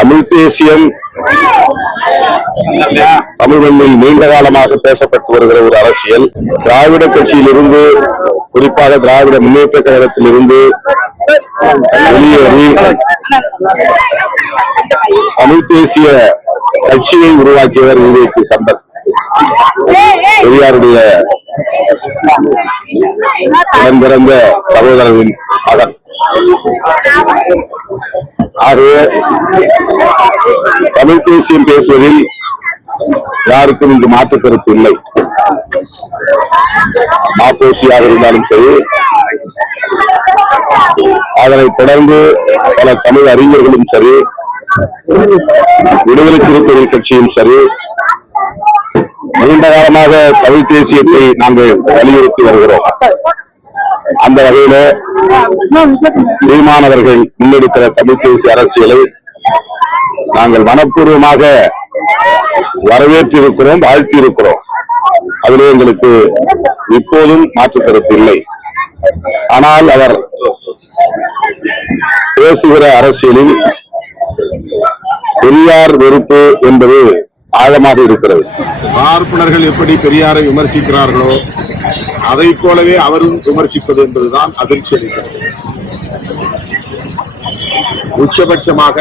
தமிழ் தேசியம் தமிழ் மண்ணில் நீண்ட காலமாக பேசப்பட்டு வருகிற ஒரு அரசியல். திராவிட கட்சியிலிருந்து குறிப்பாக திராவிட முன்னேற்ற கழகத்தில் இருந்து வெளியேறி தமிழ் தேசிய கட்சியை உருவாக்கியவர் விவேக்கு சம்பத். பெரியாருடைய உடன் பிறந்த சகோதரனின் மகன். ஆகவே தமிழ் தேசியம் பேசுவதில் யாருக்கும் இங்கு மாற்று கருத்து இல்லை மாப்போசியாக இருந்தாலும் சரி. அதனைத் தொடர்ந்து பல தமிழ் அறிஞர்களும் சரி விடுதலை சிறுத்தைகள் கட்சியும் சரி நீண்ட காலமாக தமிழ் தேசியத்தை நாங்கள் வலியுறுத்தி வருகிறோம். அந்த வகையில சீமானவர்கள் முன்னெடுக்கிற தமிழ் தேசிய அரசியலை நாங்கள் மனப்பூர்வமாக வரவேற்றிருக்கிறோம் வாழ்த்தியிருக்கிறோம் அதிலே எங்களுக்கு இப்போதும் மாற்றுக்கருத்து இல்லை. ஆனால் அவர் பேசுகிற அரசியலில் பெரியார் வெறுப்பு என்பது ஆழமாக இருக்கிறது. பார்ப்பனர்கள் எப்படி பெரியாரை விமர்சிக்கிறார்களோ அதை போலவே அவரும் விமர்சிப்பது என்பதுதான் அதிர்ச்சி அளிக்கிறது. உச்சபட்சமாக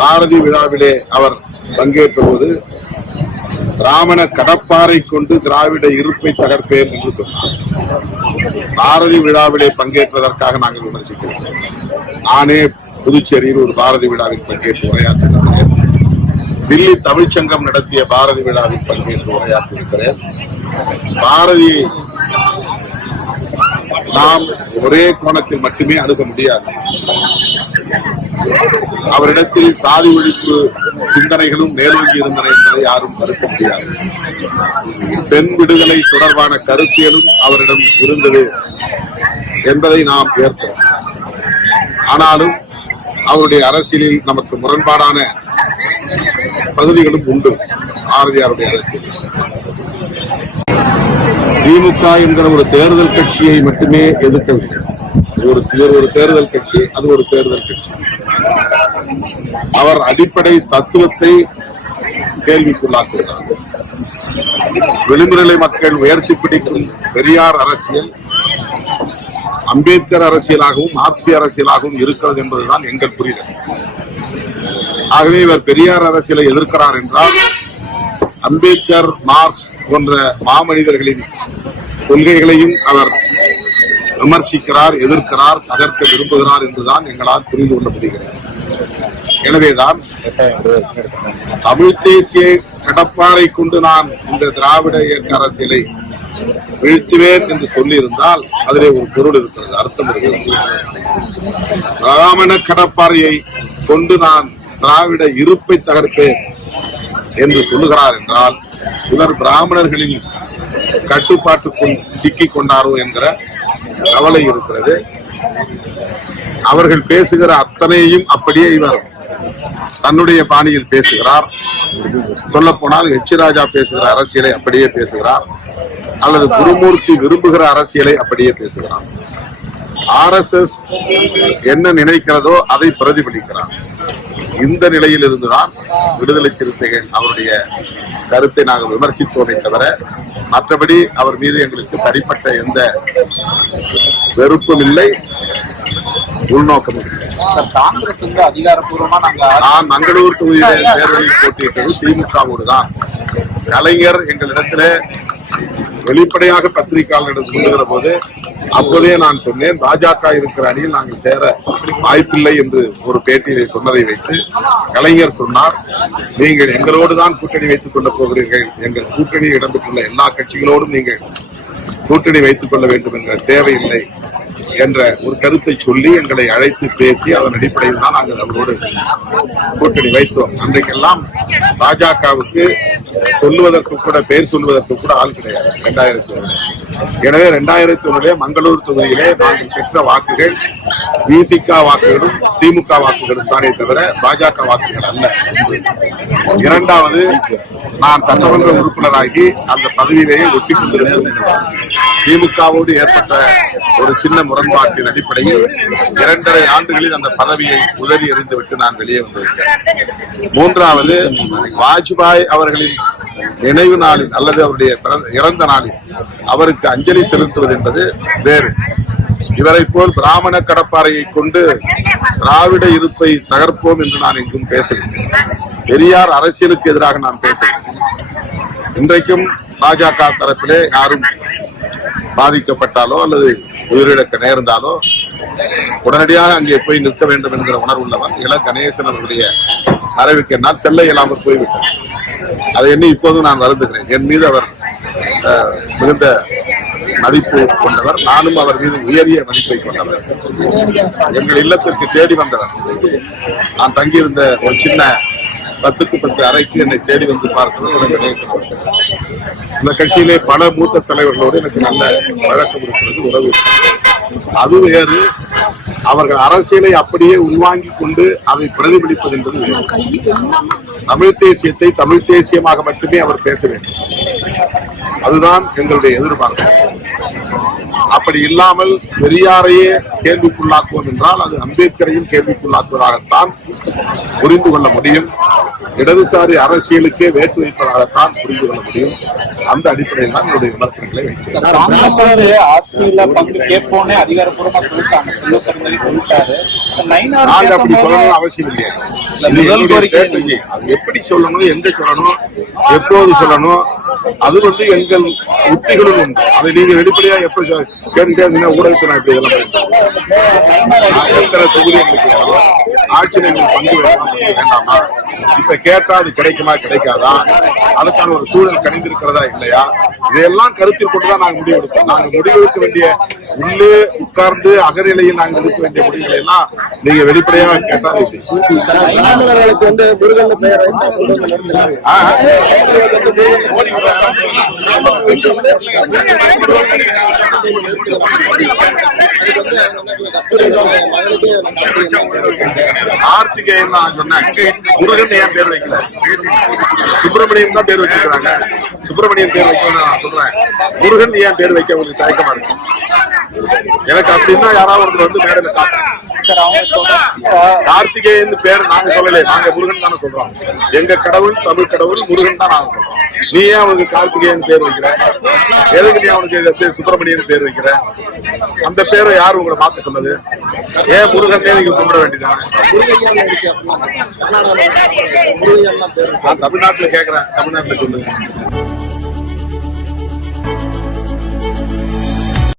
பாரதி விழாவிலே அவர் பங்கேற்ற போது ராமண கடப்பாரை கொண்டு திராவிட இருப்பை தகர்ப்பேன் என்று சொன்னார். பாரதி விழாவிலே பங்கேற்றதற்காக நாங்கள் விமர்சிக்கிறோம். நானே புதுச்சேரியில் ஒரு பாரதி விழாவில் பங்கேற்று உரையாற்றினேன். தில்லி தமிழ்ச்சங்கம் நடத்திய பாரதி விழாவில் பங்கேற்று உரையாற்றியிருக்கிறேன். பாரதி நாம் ஒரே கோணத்தில் மட்டுமே அணுக முடியாது. அவரிடத்தில் சாதி ஒழிப்பு சிந்தனைகளும் மேலோங்கி இருந்தன என்பதை யாரும் மறுக்க முடியாது. பெண் விடுதலை தொடர்பான கருத்தியலும் அவரிடம் இருந்தது என்பதை நாம் ஏற்போம் ஆனாலும் அவருடைய அரசியலில் நமக்கு முரண்பாடான பகுதிகளும் உண்டு. பாரதியாருடைய அரசியல் திமுக என்கிற ஒரு தேர்தல் கட்சியை மட்டுமே எதிர்க்கவில்லை. ஒரு ஒரு தேர்தல் கட்சி அது ஒரு தேர்தல் கட்சி. அவர் அடிப்படை தத்துவத்தை கேள்விக்குள்ளாக்குகிறார். விளிம்புநிலை மக்கள் உயர்த்தி பிடிக்கும் பெரியார் அரசியல் அம்பேத்கர் அரசியலாகவும் மார்க்சிய அரசியலாகவும் இருக்கிறது என்பதுதான் எங்கள் புரிதல். ஆகவே இவர் பெரியார் அரசியலை எதிர்க்கிறார் என்றால் அம்பேத்கர் மார்க்ஸ் போன்ற மாமனிதர்களின் கொள்கைகளையும் அவர் விமர்சிக்கிறார் எதிர்க்கிறார் தகர்க்க விரும்புகிறார் என்றுதான் எங்களால் புரிந்து கொள்ள முடிகிறது. எனவேதான் தமிழ் தேசிய கடப்பாரை கொண்டு நான் இந்த திராவிட இயக்க அரசியலை வீழ்த்துவேன் என்று சொல்லியிருந்தால் அதிலே ஒரு பொருள் இருக்கிறது அர்த்தம் இருக்கிறது. ராமன கடப்பாறையை கொண்டு நான் திராவிட இருப்பை தகர்ப்பேன் என்று சொல்லுகிறார் என்றால் இவர் பிராமணர்களின் கட்டுப்பாட்டுக்குள் சிக்கிக் கொண்டாரோ என்கிற கவலை இருக்கிறது. அவர்கள் பேசுகிற அத்தனையும் அப்படியே இவர் தன்னுடைய பாணியில் பேசுகிறார். சொல்ல போனால் ஹெச் ராஜா பேசுகிற அரசியலை அப்படியே பேசுகிறார். அல்லது குருமூர்த்தி விரும்புகிற அரசியலை அப்படியே பேசுகிறார். ஆர்எஸ்எஸ் என்ன நினைக்கிறதோ அதை பிரதிபலிக்கிறார். இந்த நிலையில் இருந்துதான் விடுதலை சிறுத்தைகள் அவருடைய கருத்தை நாங்கள் விமர்சித்தோமே தவிர மற்றபடி அவர் மீது எங்களுக்கு தனிப்பட்ட எந்த வெறுப்பும் இல்லை உள்நோக்கமும் காங்கிரஸ் வந்து அதிகாரப்பூர்வமா நான் மங்களூர் தொகுதியில தேர்தலில் போட்டியிட்டது திமுகவோடு தான். கலைஞர் எங்களிடத்திலே வெளிப்படையாக பத்திரிகையாளரிடம் சொல்லுகிற போது அப்போதே நான் சொன்னேன் பாஜக இருக்கிற அணியில் நாங்கள் சேர வாய்ப்பில்லை என்று ஒரு பேட்டியிலே சொன்னதை வைத்து கலைஞர் சொன்னார் நீங்கள் எங்களோடு தான் கூட்டணி வைத்துக் கொள்ளப் போகிறீர்கள் எங்கள் கூட்டணி இடம்பெற்றுள்ள எல்லா கட்சிகளோடும் நீங்கள் கூட்டணி வைத்துக் கொள்ள வேண்டும் என்ற தேவையில்லை என்ற ஒரு கருத்தை சொல்லி எங்களை அழைத்து பேசி அதன் அடிப்படையில் தான் நாங்கள் அவரோடு கூட்டணி வைத்தோம். அன்றைக்கெல்லாம் பாஜகவுக்கு சொல்லுவதற்கு கூட பெயர் சொல்லுவதற்கு கூட ஆள் கிடையாது இரண்டாயிரத்தி எனவே இரண்டாயிரத்தி ஒன்றிலே மங்களூர் தொகுதியிலே நாங்கள் பெற்ற வாக்குகள் விசிக வாக்குகளும் திமுக வாக்குகளும் தானே தவிர பாஜக வாக்குகள் அல்ல. இரண்டாவது நான் சட்டமன்ற உறுப்பினராகி அந்த பதவியிலேயே ஒட்டி கொண்டிருக்கிறேன் திமுகவோடு ஏற்பட்ட ஒரு சின்ன முரண்பாட்டின் அடிப்படையில் இரண்டரை ஆண்டுகளில் அந்த பதவியை உதவி எறிந்துவிட்டு நான் வெளியே வந்திருக்கிறேன் மூன்றாவது வாஜ்பாய் அவர்களின் நினைவு நாளில் அல்லது அவருடைய பிறந்த- இறந்த நாளில் அவருக்கு அஞ்சலி செலுத்துவது என்பது வேறு. இவரை போல் பிராமண கடப்பாறையை கொண்டு திராவிட இருப்பை தகர்ப்போம் என்று நான் எங்கும் பேசவில்லை. பெரியார் அரசியலுக்கு எதிராக நான் பேசவில்லை. இன்றைக்கும் பாஜக தரப்பிலே யாரும் பாதிக்கப்பட்டாலோ அல்லது உயிரிழக்க நேர்ந்தாலோ உடனடியாக அங்கே போய் நிற்க வேண்டும் என்கிற உணர்வுள்ளவர் இள கணேசன் அவர்களுடைய மறைவுக்கு என்னால் செல்ல இயலாமல் போய்விட்டார் அதை எண்ணி இப்போதும் நான் வருந்துகிறேன். என் மீது அவர் அஹ், மிகுந்த மதிப்பு கொண்டவர். நானும் அவர் மீது உயரிய மதிப்பை கொண்டவர். எங்கள் இல்லத்திற்கு தேடி வந்தவர். நான் தங்கியிருந்த ஒரு சின்ன பத்துக்கு பத்து அறைக்கு என்னை தேடி வந்து பார்த்தது எனக்கு கணேசன் இந்த கட்சியிலே பல மூத்த தலைவர்களோடு எனக்கு நல்ல வழக்கம் இருக்கிறது உறவு அது வேறு அவர்கள் அரசியலை அப்படியே உள்வாங்கிக் கொண்டு அதை பிரதிபலிப்பது என்பது வேறு. தமிழ் தேசியத்தை தமிழ் தேசியமாக மட்டுமே அவர் பேச வேண்டும். அதுதான் எங்களுடைய எதிர்பார்ப்பு. அப்படி இல்லாமல் பெரியாரையே கேள்விக்குள்ளாக்குவோம் என்றால் அது அம்பேத்கரையும் கேள்விக்குள்ளாக்குவதாகத்தான் புரிந்து கொள்ள முடியும். இடதுசாரி அரசியலுக்கே வேட்டு வைப்பதாகத்தான் புரிந்து கொள்ள முடியும். அந்த அடிப்படையில் தான் என்னுடைய விமர்சனங்களை வைத்தேன் அவசியம் இல்லையா. எப்படி சொல்லணும் எங்க சொல்லணும் எப்போது சொல்லணும் அது வந்து எங்கள் உத்திகளும் உண்டு. அதை நீங்க வெளிப்படையா எப்ப கேட்டுட்டே ஊடகத்தை நான் இப்படி இதெல்லாம் எத்தனை தொகுதி எங்களுக்கு ஆட்சியில் எங்களுக்கு பங்கு பங்கு வேண்டாமா? இப்ப கேட்டா அது கிடைக்குமா கிடைக்காதா? அதுக்கான ஒரு சூழல் கணிந்திருக்கிறதா இல்லையா? இதையெல்லாம் கருத்தில் கொண்டுதான் நாங்க முடிவெடுப்போம் நாங்க முடிவெடுக்க வேண்டிய உள்ளே உட்கார்ந்து அகநிலையில் நாங்க எடுக்க வேண்டிய முடிவுகளை எல்லாம் நீங்க வெளிப்படையாக கேட்டா அது கார்த்திகேயன் நான் சொன்னேன் முருகன் ஏன் பேர் வைக்கல? சுப்பிரமணியம் தான் பேர் வச்சிருக்காங்க சுப்பிரமணியன் பேர் வைக்கணும்னு நான் சொல்றேன். முருகன் ஏன் பேர் வைக்க உங்களுக்கு தயக்கமா இருக்கு? எனக்கு அப்படின்னா யாராவது ஒருத்தர் வந்து மேடையில காட்டு. கார்த்திகேயன் பேர் நாங்க சொல்லல நாங்க முருகன் தானே சொல்றோம். எங்க கடவுள் தமிழ் கடவுள் முருகன் தான் நாங்க சொல்றோம். நீ ஏன் அவனுக்கு கார்த்திகேயன் பேர் வைக்கிற. எதுக்கு நீ அவனுக்கு சுப்பிரமணியன் பேர் வைக்கிற? அந்த பேரை யார் உங்களை மாத்த சொன்னது? ஏன் முருகனே நீங்க கும்பிட வேண்டியதானே முருகன் நான் தமிழ்நாட்டுல கேக்குறேன். தமிழ்நாட்டுல சொல்லுங்க.